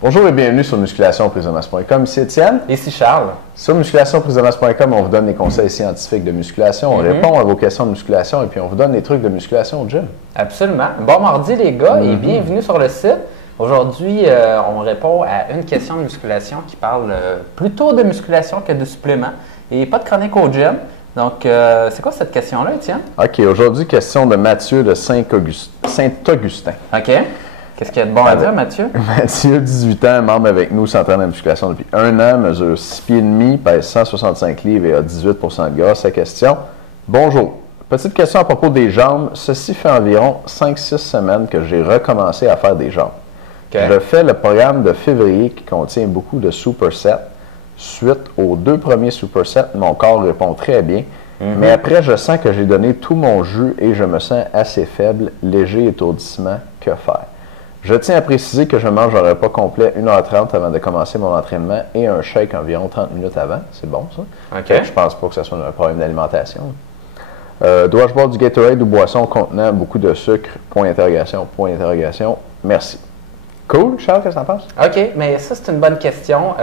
Bonjour et bienvenue sur musculationprisedemasse.com. Ici Étienne. Ici Charles. Sur musculationprisedemasse.com, on vous donne des conseils scientifiques de musculation, on répond à vos questions de musculation et puis on vous donne des trucs de musculation au gym. Absolument. Bon mardi les gars et bienvenue sur le site. Aujourd'hui, on répond à une question de musculation qui parle plutôt de musculation que de suppléments et pas de chronique au gym. Donc, c'est quoi cette question-là, Étienne? OK, aujourd'hui, question de Mathieu de Saint-Augustin. OK. Qu'est-ce qu'il y a de bon à dire, Mathieu? Mathieu, 18 ans, membre avec nous, s'entraîne à la musculation depuis 1 an, mesure 6 pieds et demi, pèse 165 livres et a 18 de gras. Sa question: bonjour. Petite question à propos des jambes. Ceci fait environ 5-6 semaines que j'ai recommencé à faire des jambes. Okay. Je fais le programme de février qui contient beaucoup de supersets. Suite aux 2 premiers supersets, mon corps répond très bien. Mais après, je sens que j'ai donné tout mon jus et je me sens assez faible, léger, étourdissement. Que faire? Je tiens à préciser que je mange un repas complet 1h30 avant de commencer mon entraînement et un shake environ 30 minutes avant. C'est bon, ça? Okay. Je pense pas que ce soit un problème d'alimentation. Dois-je boire du Gatorade ou boisson contenant beaucoup de sucre? Point d'interrogation, point d'interrogation. Merci. Cool, Charles, qu'est-ce que t'en penses? OK, mais ça, c'est une bonne question.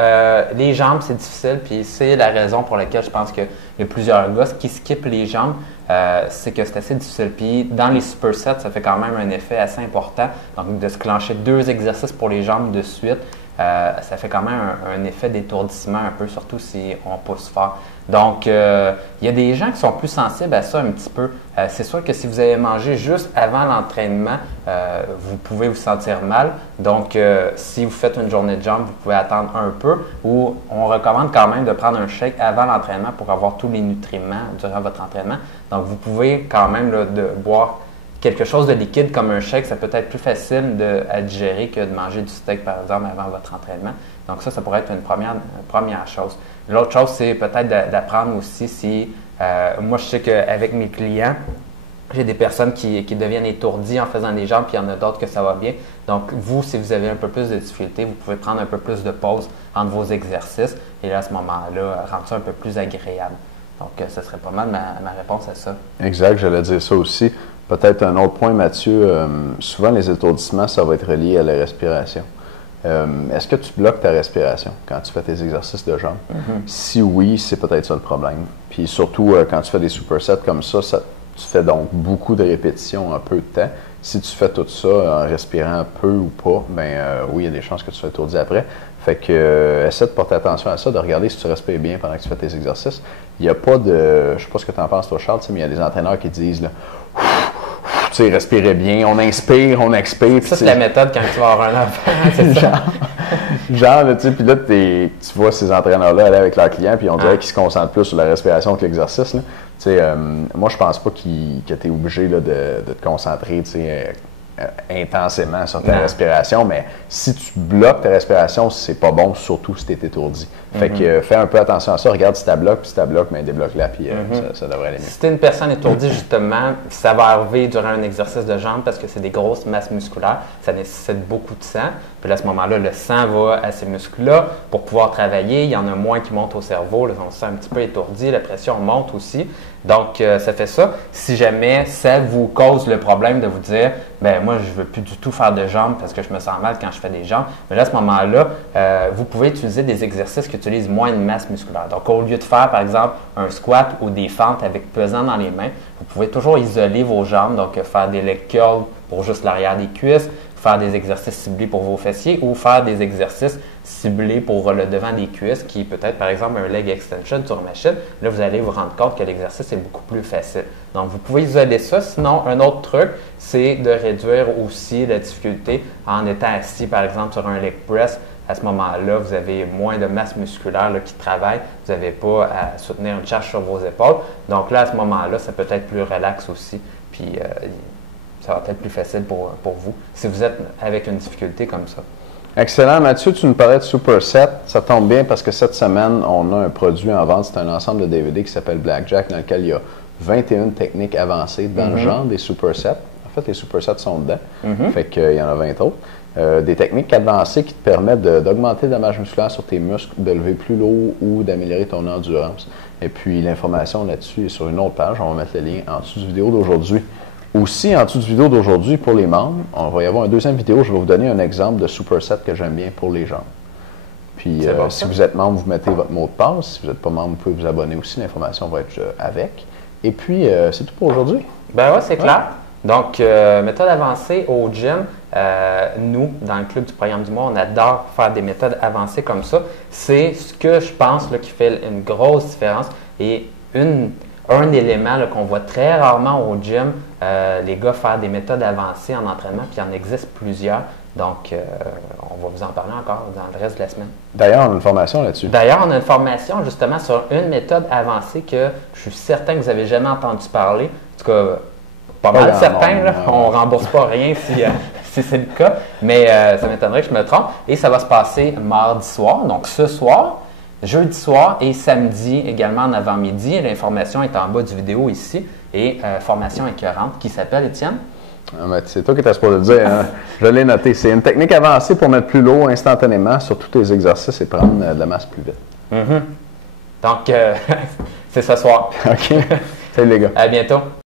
Les jambes, c'est difficile, puis c'est la raison pour laquelle je pense qu'il y a plusieurs gars qui skippent les jambes. C'est que c'est assez difficile. Puis dans les supersets, ça fait quand même un effet assez important. Donc, de se clencher 2 exercices pour les jambes de suite, ça fait quand même un effet d'étourdissement un peu, surtout si on pousse fort. Donc, il y a des gens qui sont plus sensibles à ça un petit peu. C'est sûr que si vous avez mangé juste avant l'entraînement, vous pouvez vous sentir mal. Donc, si vous faites une journée de jambes, vous pouvez attendre un peu. Ou on recommande quand même de prendre un shake avant l'entraînement pour avoir tous les nutriments durant votre entraînement. Donc, vous pouvez quand même de boire quelque chose de liquide comme un shake. Ça peut être plus facile à digérer que de manger du steak, par exemple, avant votre entraînement. Donc, ça pourrait être une première chose. L'autre chose, c'est peut-être d'apprendre aussi si... moi, je sais qu'avec mes clients, j'ai des personnes qui deviennent étourdies en faisant des jambes, puis il y en a d'autres que ça va bien. Donc, vous, si vous avez un peu plus de difficulté, vous pouvez prendre un peu plus de pause entre vos exercices. Et là, à ce moment-là, rendre ça un peu plus agréable. Donc, ce serait pas mal ma réponse à ça. Exact, j'allais dire ça aussi. Peut-être un autre point, Mathieu. Souvent, les étourdissements, ça va être relié à la respiration. Est-ce que tu bloques ta respiration quand tu fais tes exercices de jambes? Si oui, c'est peut-être ça le problème. Puis surtout, quand tu fais des supersets comme ça, tu fais donc beaucoup de répétitions en peu de temps. Si tu fais tout ça en respirant peu ou pas, oui, il y a des chances que tu sois étourdi après. Fait que essaie de porter attention à ça, de regarder si tu respires bien pendant que tu fais tes exercices. Il n'y a pas de... Je ne sais pas ce que tu en penses, toi, Charles, mais il y a des entraîneurs qui disent là, tu sais, respirer bien, on inspire, on expire. Ça, c'est la méthode quand tu vas avoir un enfant, c'est ça? Genre, tu sais, puis là, tu vois ces entraîneurs-là aller avec leurs clients, puis on dirait qu'ils se concentrent plus sur la respiration que l'exercice. Tu sais, moi, je pense pas que tu es obligé là, de te concentrer, tu sais, intensément sur ta respiration, mais si tu bloques ta respiration, c'est pas bon, surtout si tu es étourdi. Fait que fais un peu attention à ça, regarde si tu bloques, puis si tu bloques, débloque-la, puis ça devrait aller mieux. Si tu es une personne étourdie, justement, ça va arriver durant un exercice de jambes parce que c'est des grosses masses musculaires, ça nécessite beaucoup de sang, puis là, à ce moment-là, le sang va à ces muscles-là pour pouvoir travailler, il y en a moins qui montent au cerveau, là, on se sent un petit peu étourdi, la pression monte aussi. Donc, ça fait ça. Si jamais ça vous cause le problème de vous dire, moi, je ne veux plus du tout faire de jambes parce que je me sens mal quand je fais des jambes, mais là, à ce moment-là, vous pouvez utiliser des exercices qui utilisent moins de masse musculaire. Donc, au lieu de faire, par exemple, un squat ou des fentes avec pesant dans les mains, vous pouvez toujours isoler vos jambes, donc faire des leg curls pour juste l'arrière des cuisses, faire des exercices ciblés pour vos fessiers ou faire des exercices ciblés pour le devant des cuisses qui peut être par exemple un leg extension sur machine. Là, vous allez vous rendre compte que l'exercice est beaucoup plus facile. Donc, vous pouvez isoler ça. Sinon, un autre truc, c'est de réduire aussi la difficulté en étant assis par exemple sur un leg press. À ce moment-là, vous avez moins de masse musculaire qui travaille. Vous n'avez pas à soutenir une charge sur vos épaules. Donc là, à ce moment-là, ça peut être plus relax aussi. Puis, ça va être plus facile pour vous si vous êtes avec une difficulté comme ça. Excellent. Mathieu, tu nous parlais de Superset. Ça tombe bien parce que cette semaine, on a un produit en vente. C'est un ensemble de DVD qui s'appelle Blackjack dans lequel il y a 21 techniques avancées dans le genre des Supersets. En fait, les Supersets sont dedans. Fait qu'il y en a 20 autres. Des techniques avancées qui te permettent d'augmenter le dommage musculaire sur tes muscles, de lever plus lourd ou d'améliorer ton endurance. Et puis, l'information là-dessus est sur une autre page. On va mettre le lien en dessous de la vidéo d'aujourd'hui. Aussi, en dessous de vidéo d'aujourd'hui, pour les membres, on va y avoir une deuxième vidéo. Je vais vous donner un exemple de superset que j'aime bien pour les jambes. Puis, Bon, si vous êtes membre, vous mettez votre mot de passe. Si vous n'êtes pas membre, vous pouvez vous abonner aussi. L'information va être avec. Et puis, c'est tout pour aujourd'hui. Ben oui, c'est clair. Donc, méthode avancée au gym. Nous, dans le club du programme du mois, on adore faire des méthodes avancées comme ça. C'est ce que je pense là, qui fait une grosse différence et un élément qu'on voit très rarement au gym, les gars faire des méthodes avancées en entraînement, puis il en existe plusieurs. Donc, on va vous en parler encore dans le reste de la semaine. D'ailleurs, on a une formation là-dessus. D'ailleurs, on a une formation justement sur une méthode avancée que je suis certain que vous n'avez jamais entendu parler. En tout cas, pas mal certains, là, on ne rembourse pas rien si c'est le cas, mais ça m'étonnerait que je me trompe. Et ça va se passer mardi soir, donc ce soir, jeudi soir et samedi également en avant-midi. L'information est en bas du vidéo ici. Et formation écœurante qui s'appelle, Étienne? C'est toi qui étais supposé le dire. Hein? Je l'ai noté. C'est une technique avancée pour mettre plus lourd instantanément sur tous tes exercices et prendre de la masse plus vite. Donc, c'est ce soir. OK. Salut les gars. À bientôt.